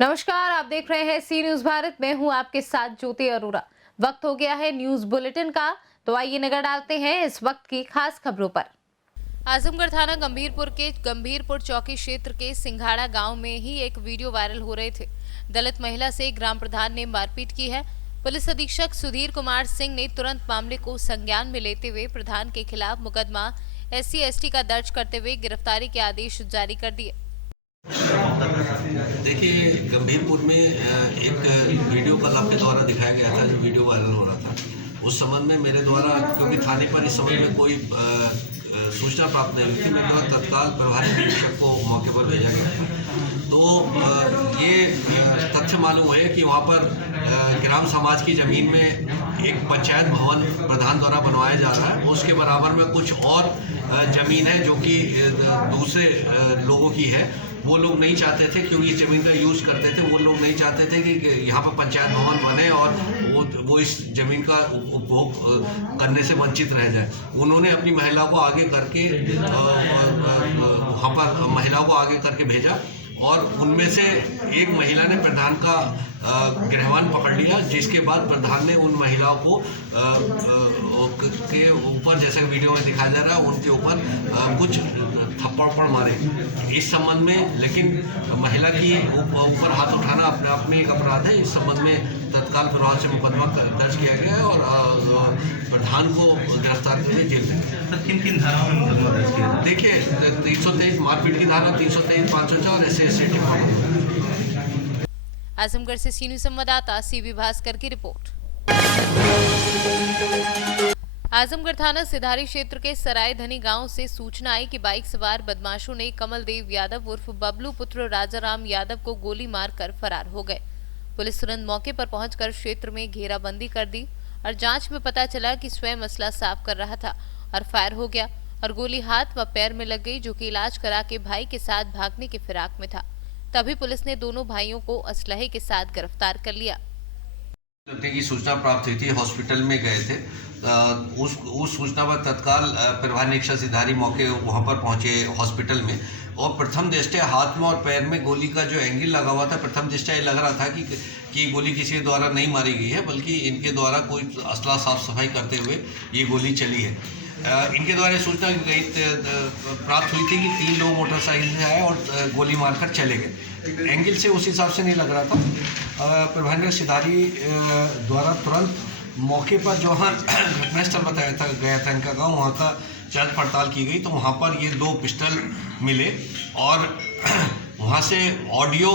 नमस्कार, आप देख रहे हैं सी न्यूज भारत में हूं आपके साथ ज्योति अरोरा। वक्त हो गया है न्यूज बुलेटिन का, तो आइए नजर डालते हैं इस वक्त की खास खबरों पर। आजमगढ़ थाना गंभीरपुर के गंभीरपुर चौकी क्षेत्र के सिंघाड़ा गांव में ही एक वीडियो वायरल हो रहे थे। दलित महिला से ग्राम प्रधान ने मारपीट की है। पुलिस अधीक्षक सुधीर कुमार सिंह ने तुरंत मामले को संज्ञान में लेते हुए प्रधान के खिलाफ मुकदमा SC/ST का दर्ज करते हुए गिरफ्तारी के आदेश जारी कर दिए। देखिए, गंभीरपुर में एक वीडियो कल आपके द्वारा दिखाया गया था, जो वीडियो वायरल हो रहा था। उस संबंध में मेरे द्वारा, क्योंकि थाने पर इस संबंध में कोई सूचना प्राप्त नहीं हुई थी, मेरे द्वारा तत्काल प्रभारी निरीक्षक को मौके पर भेजा गया था। तो ये तथ्य मालूम है कि वहाँ पर ग्राम समाज की ज़मीन में एक पंचायत भवन प्रधान द्वारा बनवाया जा रहा है। उसके बराबर में कुछ और ज़मीन है जो कि दूसरे लोगों की है। वो लोग नहीं चाहते थे, क्योंकि इस ज़मीन का यूज़ करते थे, वो लोग नहीं चाहते थे कि यहाँ पर पंचायत भवन बने और वो इस ज़मीन का उपभोग करने से वंचित रह जाए। उन्होंने अपनी महिला को आगे करके वहाँ पर महिलाओं को आगे करके भेजा और उनमें से एक महिला ने प्रधान का गिरहवान पकड़ लिया, जिसके बाद प्रधान ने उन महिलाओं को के ऊपर, जैसे वीडियो में दिखाया जा रहा है, उनके ऊपर कुछ थप्पड़ मारे इस संबंध में। लेकिन महिला की ऊपर हाथ उठाना अपने आप में एक अपराध है। इस संबंध में तत्काल प्रभाव से मुकदमा दर्ज किया गया है और प्रधान को गिरफ्तार करके जेल में। सर, किन धाराओं में मुकदमा दर्ज किया था? देखिए, 323 मारपीट की धारा, 323 504 SC/ST। आजमगढ़ से सी न्यूज संवाददाता CV भास्कर की रिपोर्ट। आजमगढ़ थाना सिधारी क्षेत्र के सराय धनी गांव से सूचना आई कि बाइक सवार बदमाशों ने कमलदेव यादव उर्फ बबलू पुत्र राजाराम यादव को गोली मारकर फरार हो गए। पुलिस तुरंत मौके पर पहुंचकर क्षेत्र में घेराबंदी कर दी और जांच में पता चला कि स्वयं असला साफ कर रहा था और फायर हो गया और गोली हाथ व पैर में लग गई, जो कि इलाज करा के भाई के साथ भागने की फिराक में था। तभी पुलिस ने दोनों भाइयों को असलहे के साथ गिरफ्तार कर लिया। लगने की सूचना प्राप्त हुई थी, हॉस्पिटल में गए थे। उस सूचना पर तत्काल प्रभारी निरीक्षक सिधारी मौके वहां पर पहुंचे हॉस्पिटल में, और प्रथम दृष्टया हाथ में और पैर में गोली का जो एंगल लगा हुआ था, प्रथम दृष्टया ये लग रहा था कि गोली किसी के द्वारा नहीं मारी गई है, बल्कि इनके द्वारा कोई असला साफ सफाई करते हुए ये गोली चली है। इनके द्वारा सूचना प्राप्त हुई थी कि 3 लोग मोटरसाइकिल से आए और गोली मारकर चले गए। एंगल से उस हिसाब से नहीं लग रहा था। प्रभारी सिधारी द्वारा तुरंत मौके पर जो घटनास्थल बताया गया था इनका गांव, वहाँ का जांच पड़ताल की गई, तो वहाँ पर ये 2 पिस्टल मिले और वहाँ से ऑडियो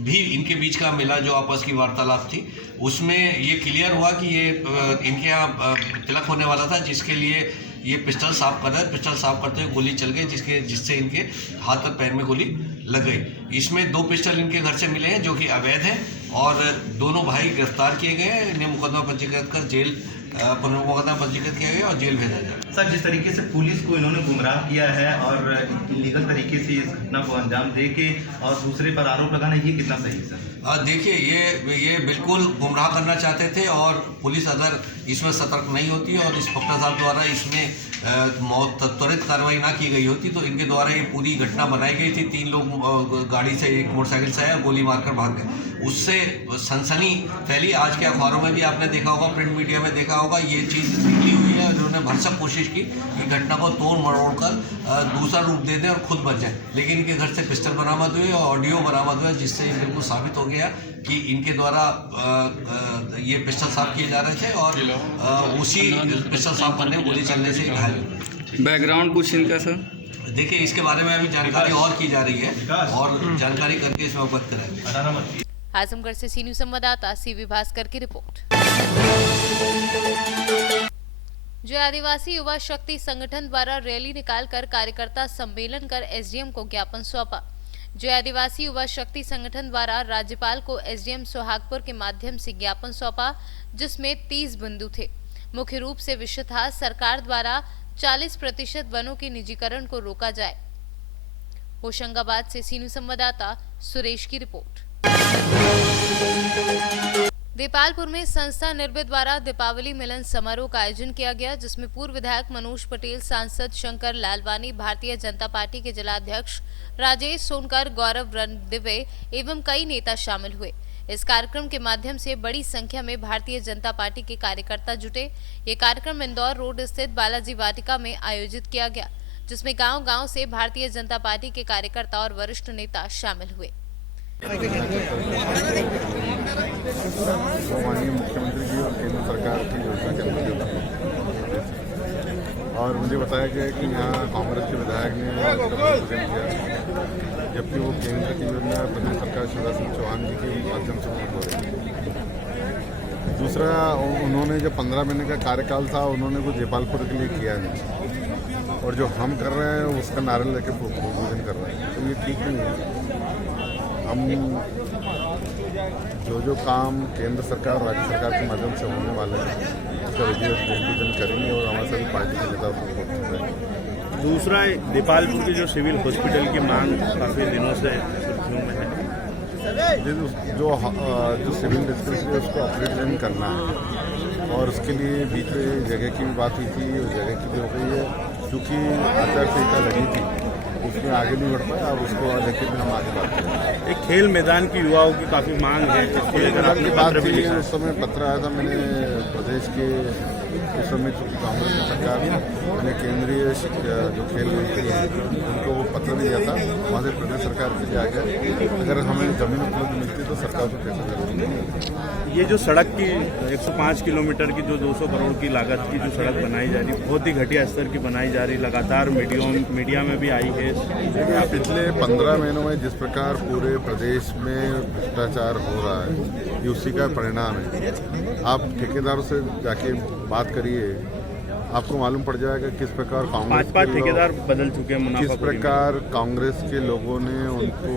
भी इनके बीच का मिला, जो आपस की वार्तालाप थी। उसमें ये क्लियर हुआ कि ये इनके यहाँ तिलक होने वाला था, जिसके लिए ये पिस्टल साफ कर रहा है। पिस्टल साफ करते हुए गोली चल गई, जिससे इनके हाथ और पैर में गोली लग गई। इसमें 2 पिस्टल इनके घर से मिले हैं, जो कि अवैध हैं, और दोनों भाई गिरफ्तार किए गए हैं। इन्हें मुकदमा पंजीकृत कर जेल मुकदमा पंजीकृत किया गया और जेल भेजा जाए। सर, जिस तरीके से पुलिस को इन्होंने गुमराह किया है और इलीगल तरीके से इस घटना को अंजाम दे के और दूसरे पर आरोप लगाना, ये कितना सही है सर? देखिए, ये बिल्कुल गुमराह करना चाहते थे, और पुलिस अगर इसमें सतर्क नहीं होती और इंस्पेक्टर साहब द्वारा इसमें त्वरित कार्रवाई ना की गई होती, तो इनके द्वारा ये पूरी घटना बनाई गई थी। 3 लोग गाड़ी से, एक मोटरसाइकिल से आए, गोली मारकर भाग गए। उससे सनसनी फैली। आज के अखबारों में भी आपने देखा होगा, प्रिंट मीडिया में देखा होगा, ये चीज़ निकली हुई है। उन्होंने भरसक कोशिश की कि घटना को तोड़ मरोड़ कर दूसरा रूप दे दें और खुद बच जाए, लेकिन इनके घर से पिस्टल बरामद हुए और ऑडियो बरामद हुआ, जिससे बिल्कुल साबित हो गया कि इनके द्वारा ये पिस्टल साफ किए जा रहे थे और उसी पिस्टल साफ करने गोली चलने से घायल। बैकग्राउंड कुछ इनका सर? देखिए, इसके बारे में अभी जानकारी और की जा रही है और जानकारी करके इसमें अवगत कराएंगे। आजमगढ़ से सी न्यूज संवाददाता CV भास्कर की रिपोर्ट। जय आदिवासी युवा शक्ति संगठन द्वारा रैली निकालकर कार्यकर्ता सम्मेलन कर SDM को ज्ञापन सौंपा। जय आदिवासी युवा शक्ति संगठन द्वारा राज्यपाल को SDM सोहागपुर के माध्यम से ज्ञापन सौंपा, जिसमें 30 बिंदु थे। मुख्य रूप से विषय था, सरकार द्वारा 40% वनों के निजीकरण को रोका जाए। होशंगाबाद से सी न्यूज संवाददाता सुरेश की रिपोर्ट। देपालपुर में संस्था निर्भय द्वारा दीपावली मिलन समारोह का आयोजन किया गया, जिसमें पूर्व विधायक मनोज पटेल, सांसद शंकर लालवानी, भारतीय जनता पार्टी के जिलाध्यक्ष राजेश सोनकर, गौरव रणदिवे एवं कई नेता शामिल हुए। इस कार्यक्रम के माध्यम से बड़ी संख्या में भारतीय जनता पार्टी के कार्यकर्ता जुटे। ये कार्यक्रम इंदौर रोड स्थित बालाजी वाटिका में आयोजित किया गया, जिसमें गांव-गांव से भारतीय जनता पार्टी के कार्यकर्ता और वरिष्ठ नेता शामिल हुए। माननीय मुख्यमंत्री जी और केंद्र सरकार की योजना के अंतर्गत और मुझे बताया गया कि यहाँ कांग्रेस के विधायक ने पूजन किया, जबकि वो केंद्र की योजना प्रदेश सरकार शिवराज सिंह चौहान जी के माध्यम से पूरी हो रही है। दूसरा, उन्होंने जो 15 महीने का कार्यकाल था उन्होंने कुछ देपालपुर के लिए किया नहीं, और जो हम कर रहे हैं उसका नारा लेके पूजन कर रहे हैं, तो ये ठीक नहीं है। हम जो काम केंद्र सरकार और राज्य सरकार के माध्यम से होने वाले हैं उसका पूजन करेंगे और हमारे सभी पार्टी के नेता उसको। दूसरा, दीपालपुर की जो सिविल हॉस्पिटल की मांग काफ़ी दिनों से सुर्खियों में है। जो सिविल डिस्ट्रिक्ट है उसको ऑपरेशन करना है, और उसके लिए बीच में जगह की भी बात हुई थी, उस जगह की भी हो गई है, क्योंकि आचार संहिता लगी थी उसमें आगे नहीं बढ़ पाया। अब उसको लेकर भी हम आगे बात करें। एक खेल मैदान की युवाओं की काफ़ी मांग है, इसको लेकर आपने पत्र भी लिखा। उस समय पत्र आया था, मैंने प्रदेश के उस समय चूँकि कांग्रेस की सरकार मैंने केंद्रीय जो खेल मंत्री हैं उनको वो पत्र भी दिया था, वहाँ से प्रदेश सरकार के लिए आ गया। अगर हमें जमीन उपलब्ध मिलती तो सरकार को कैसे करेगी। ये जो सड़क की 105 किलोमीटर की जो 200 करोड़ की लागत की जो सड़क बनाई जा रही, बहुत ही घटिया स्तर की बनाई जा रही, लगातार मीडिया में भी आई है। पिछले 15 महीनों में जिस प्रकार पूरे प्रदेश में भ्रष्टाचार हो रहा है, ये उसी का परिणाम है। आप ठेकेदारों से जाके बात करिए, आपको मालूम पड़ जाएगा किस प्रकार कांग्रेस 5 ठेकेदार बदल चुके हैं, किस प्रकार कांग्रेस के लोगों ने उनको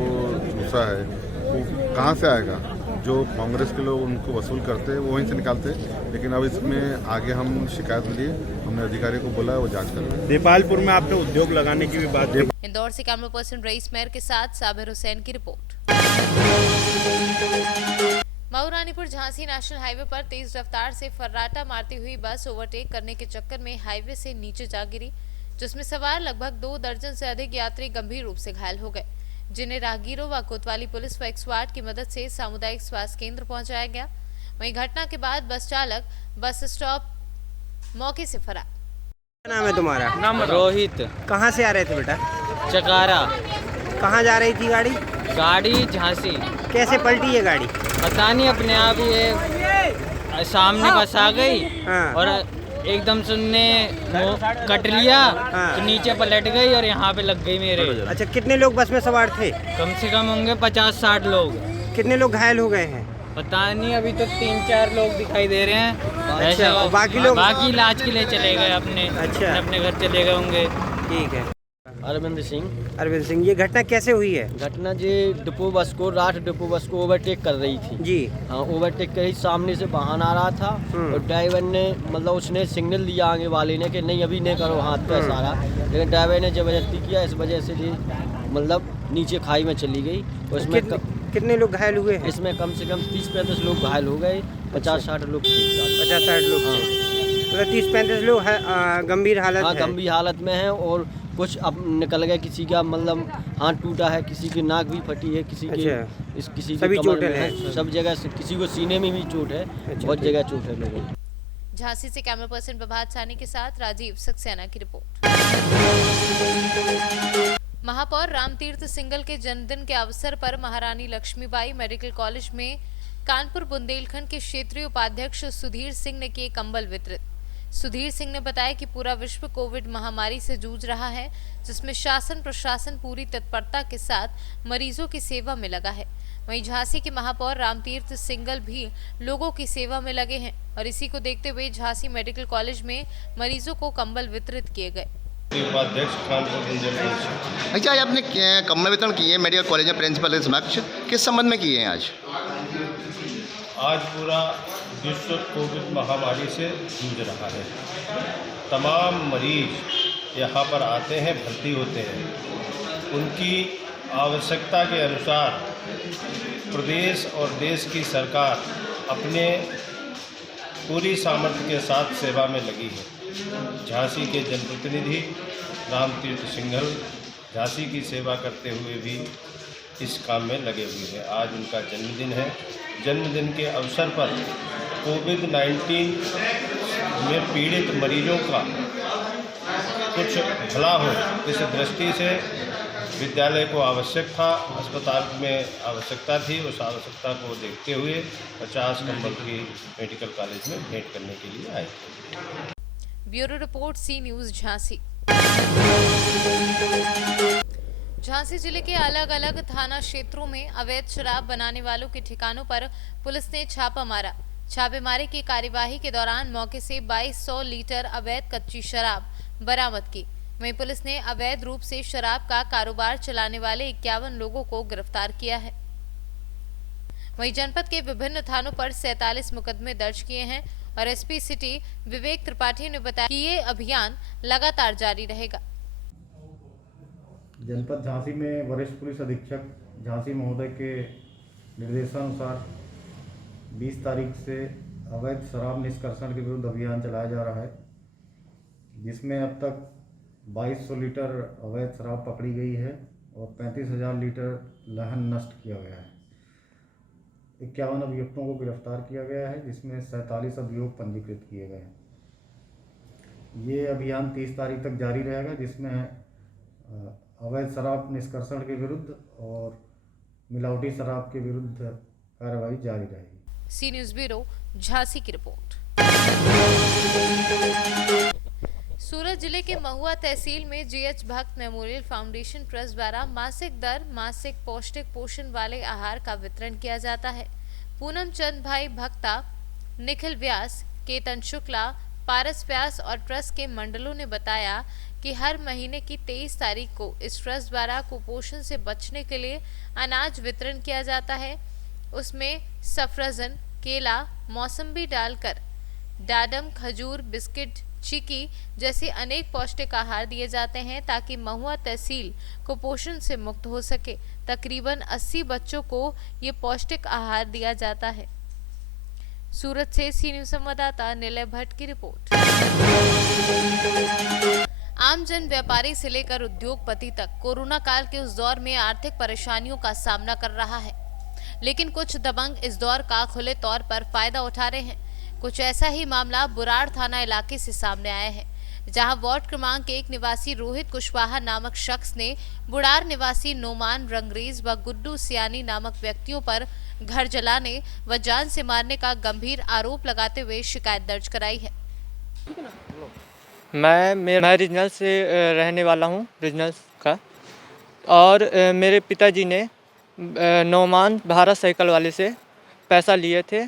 चूसा है। वो कहाँ से आएगा? जो कांग्रेस के लोग उनको वसूल करते हैं वो वहीं से निकालते हैं। लेकिन अब इसमें आगे हम शिकायत लिए, हमने अधिकारी को बोला है, वो जांच कर रहे हैं। देपालपुर में आपने उद्योग लगाने की भी बात की। इंदौर से कैमरा पर्सन रईस मेहर के साथ साबिर हुसैन की report. Mauranipur Jhansi national highway पर तेज रफ्तार से फर्राटा मारती हुई बस ओवरटेक करने के चक्कर में हाईवे से नीचे जा गिरी, जिसमें सवार लगभग 2 दर्जन से अधिक यात्री गंभीर रूप से घायल हो गए, जिन्हें राहगीरों व कोतवाली पुलिस व स्क्वाड की मदद से सामुदायिक स्वास्थ्य केंद्र पहुंचाया गया। वहीं घटना के बाद बस चालक बस स्टॉप मौके से फरार। क्या नाम है तुम्हारा? नाम रोहित। कहाँ से आ रहे थे बेटा? चकारा। कहाँ जा रही थी गाड़ी? गाड़ी झांसी। कैसे पलटी है गाड़ी? पता नहीं, अपने आप ये सामने बस आ गई। हाँ। और एकदम से उनने कट लिया। हाँ। तो नीचे पलट गई और यहाँ पे लग गई मेरे। अच्छा, कितने लोग बस में सवार थे? कम से कम होंगे 50-60 लोग। कितने लोग घायल हो गए हैं? पता नहीं, अभी तो 3-4 लोग दिखाई दे रहे हैं। अच्छा, और बाकी लोग? बाकी इलाज के लिए चले गए अपने। अच्छा। अपने घर चले गए होंगे। ठीक है। अरविंद सिंह। अरविंद सिंह, ये घटना कैसे हुई है? घटना जी डिपो बस को ओवरटेक कर रही थी जी। हाँ, ओवरटेक कर रही, सामने से वाहन आ रहा था और ड्राइवर ने मतलब उसने सिग्नल दिया आगे वाले ने कि नहीं अभी नहीं करो हाथ पे सारा, लेकिन ड्राइवर ने जबरदस्ती किया, इस वजह से जी मतलब नीचे खाई में चली गई। उसमें कितने लोग घायल हुए हैं? इसमें कम से कम 30-35 लोग घायल हो गए, 50-60 लोग 50-60 लोग। मतलब 30-35 लोग गंभीर हालत हाँ, गंभीर हालत में हैं, और कुछ अब निकल गए, किसी का मतलब हाथ टूटा है, किसी की नाक भी फटी है, किसी की किसी की कमर में है, सब जगह से, किसी को सीने में भी चोट है। बहुत जगह चोट है लोगों को। झांसी से कैमरा पर्सन प्रभात सानी के साथ राजीव सक्सेना की रिपोर्ट। महापौर रामतीर्थ सिंगल के जन्मदिन के अवसर पर महारानी लक्ष्मीबाई मेडिकल कॉलेज में कानपुर बुंदेलखंड के क्षेत्रीय उपाध्यक्ष सुधीर सिंह ने किए कंबल वितरित। सुधीर सिंह ने बताया कि पूरा विश्व कोविड महामारी से जूझ रहा है, जिसमें शासन प्रशासन पूरी तत्परता के साथ मरीजों की सेवा में लगा है। वहीं झांसी के महापौर रामतीर्थ सिंगल भी लोगों की सेवा में लगे हैं और इसी को देखते हुए झांसी मेडिकल कॉलेज में मरीजों को कंबल वितरित किए गए। अच्छा, आज आपने कंबल वितरण किए मेडिकल कॉलेज में प्रिंसिपल के समक्ष, किस संबंध में किए हैं आज? आज पूरा विश्व कोविड महामारी से जूझ रहा है। तमाम मरीज यहाँ पर आते हैं, भर्ती होते हैं, उनकी आवश्यकता के अनुसार प्रदेश और देश की सरकार अपने पूरी सामर्थ्य के साथ सेवा में लगी है। झांसी के जनप्रतिनिधि रामतीर्थ सिंघल झांसी की सेवा करते हुए भी इस काम में लगे हुए हैं। आज उनका जन्मदिन है। जन्मदिन के अवसर पर कोविड-19 में पीड़ित मरीजों का कुछ भला हो, इस दृष्टि से विद्यालय को आवश्यक था, अस्पताल में आवश्यकता थी। उस आवश्यकता को देखते हुए 50 कंबल की मेडिकल कॉलेज में भेंट करने के लिए आए थे। ब्यूरो रिपोर्ट, सी न्यूज़ झांसी। झांसी जिले के अलग अलग थाना क्षेत्रों में अवैध शराब बनाने वालों के ठिकानों पर पुलिस ने छापा मारा। छापेमारी की कार्यवाही के दौरान मौके से 2200 लीटर अवैध कच्ची शराब बरामद की। वहीं पुलिस ने अवैध रूप से शराब का कारोबार चलाने वाले 51 लोगों को गिरफ्तार किया है। वहीं जनपद के विभिन्न थानों पर 47 मुकदमे दर्ज किए हैं और एसपी सिटी विवेक त्रिपाठी ने बताया कि ये अभियान लगातार जारी रहेगा। जनपद झांसी में वरिष्ठ पुलिस अधीक्षक झांसी महोदय के निर्देशानुसार 20 तारीख से अवैध शराब निष्कर्षण के विरुद्ध अभियान चलाया जा रहा है, जिसमें अब तक 2200 लीटर अवैध शराब पकड़ी गई है और 35,000 लीटर लहन नष्ट किया गया है। 51 अभियुक्तों को गिरफ्तार किया गया है, जिसमें 47 अभियोग पंजीकृत किए गए हैं। ये अभियान 30 तारीख तक जारी रहेगा, जिसमें अवैध शराब निष्कर्षण के विरुद्ध और मिलावटी शराब के विरुद्ध कार्रवाई जारी रहेगी। सी न्यूज़ ब्यूरो झांसी की रिपोर्ट। सूरत जिले के महुआ तहसील में जीएच भक्त मेमोरियल फाउंडेशन ट्रस्ट द्वारा मासिक दर मासिक पौष्टिक पोषण वाले आहार का वितरण किया जाता है। पूनम चंद भाई भक्ता, निखिल व्यास, केतन शुक्ला, पारस व्यास और ट्रस्ट के मंडलों ने बताया कि हर महीने की 23 तारीख को इस ट्रस्ट द्वारा कुपोषण से बचने के लिए अनाज वितरण किया जाता है। उसमें सफरजन, केला, मौसम्बी डालकर डाडम, खजूर, बिस्किट, चिकी जैसे अनेक पौष्टिक आहार दिए जाते हैं ताकि महुआ तहसील कुपोषण से मुक्त हो सके। तकरीबन 80 बच्चों को ये पौष्टिक आहार दिया जाता है। सूरत से सी न्यूज़ संवाददाता निलय भट्ट की रिपोर्ट। आम जन व्यापारी से लेकर उद्योगपति तक कोरोना काल के उस दौर में आर्थिक परेशानियों का सामना कर रहा है, लेकिन कुछ दबंग इस दौर का खुले तौर पर फायदा उठा रहे हैं। कुछ ऐसा ही मामला बुराड़ थाना इलाके से सामने आया है, जहां वार्ड क्रमांक 1 निवासी रोहित कुशवाहा नामक शख्स ने बुराड़ निवासी नोमान रंगरेज व गुड्डू सियानी नामक व्यक्तियों पर घर जलाने व जान से मारने का गंभीर आरोप लगाते हुए शिकायत दर्ज कराई है। मैं रीजनल से रहने वाला हूं, रीजनल का, और मेरे पिताजी ने नोमान भारत साइकिल वाले से पैसा लिए थे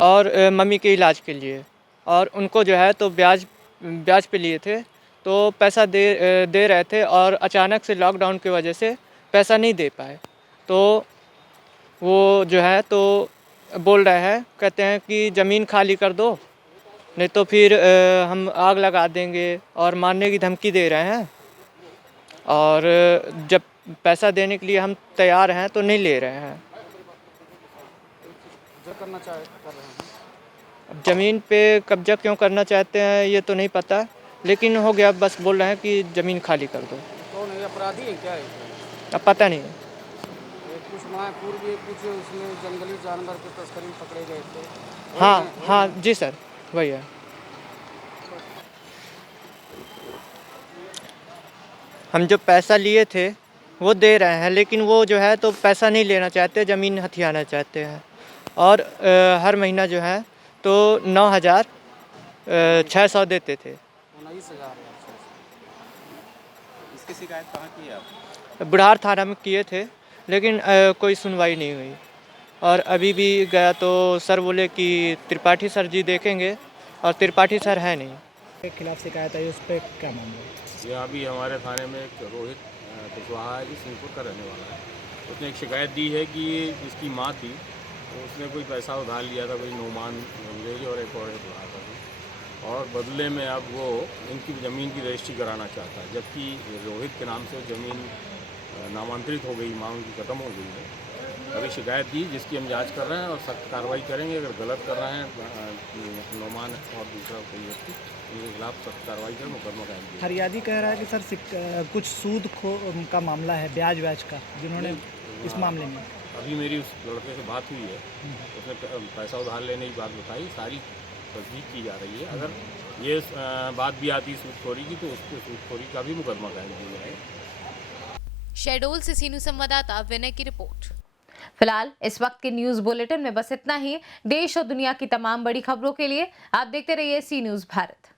और मम्मी के इलाज के लिए, और उनको जो है तो ब्याज पे लिए थे, तो पैसा दे रहे थे और अचानक से लॉकडाउन की वजह से पैसा नहीं दे पाए। तो वो जो है तो बोल रहे हैं, कहते हैं कि ज़मीन खाली कर दो नहीं तो फिर हम आग लगा देंगे और मारने की धमकी दे रहे हैं। और जब पैसा देने के लिए हम तैयार हैं तो नहीं ले रहे हैं। जो करना कर रहे हैं। अब ज़मीन पे कब्जा क्यों करना चाहते हैं ये तो नहीं पता, लेकिन हो गया, बस बोल रहे हैं कि ज़मीन खाली कर दो। कौन है, अपराधी है क्या है? अब पता नहीं है। कुछ माह पूर्व कुछ उसमें जंगली जानवर के तस्करी पकड़े गए थे। हाँ जी सर, वही है। हम जो पैसा लिए थे वो दे रहे हैं, लेकिन वो जो है तो पैसा नहीं लेना चाहते, ज़मीन हथियाना चाहते हैं। और हर महीना जो है तो 9,600 देते थे। 19,000। इसकी शिकायत कहाँ की है आप? बुढ़ार थाना में किए थे, लेकिन कोई सुनवाई नहीं हुई। और अभी भी गया तो सर बोले कि त्रिपाठी सर जी देखेंगे, और त्रिपाठी सर है नहीं। के खिलाफ शिकायत आई, उस पर क्या मामला? ये अभी हमारे थाने में एक रोहित कुशवाहा है, सिंहपुर का रहने वाला है। उसने एक शिकायत दी है कि जिसकी माँ थी तो उसने कोई पैसा उधार लिया था, कोई नोमान अंग्रेज और एक और उधार था, और बदले में अब वो इनकी ज़मीन की रजिस्ट्री कराना चाहता है, जबकि रोहित के नाम से ज़मीन नामांतरित हो गई, मांग की ख़त्म हो गई है। अभी शिकायत दी जिसकी हम जांच कर रहे हैं और सख्त कार्रवाई करेंगे। अगर गलत कर रहे हैं नौमान और दूसरा कोई व्यक्ति उनके खिलाफ सख्त कार्रवाई कर मुकदमा कायम किया। फरियादी कह रहा है कि सर कुछ सूद का मामला है, ब्याज का, जिन्होंने इस मामले में अभी मेरी उस लड़के से बात हुई है, उसने पैसा उधार लेने की बात बताई, सारी तस्दीक की जा रही है। अगर ये बात भी आती सूदखोरी की तो उसको सूदखोरी का भी मुकदमा कायम किया जाएगा। शेडोल से सीनू संवाददाता विनय की रिपोर्ट। फिलहाल इस वक्त के न्यूज बुलेटिन में बस इतना ही। देश और दुनिया की तमाम बड़ी खबरों के लिए आप देखते रहिए सी न्यूज भारत।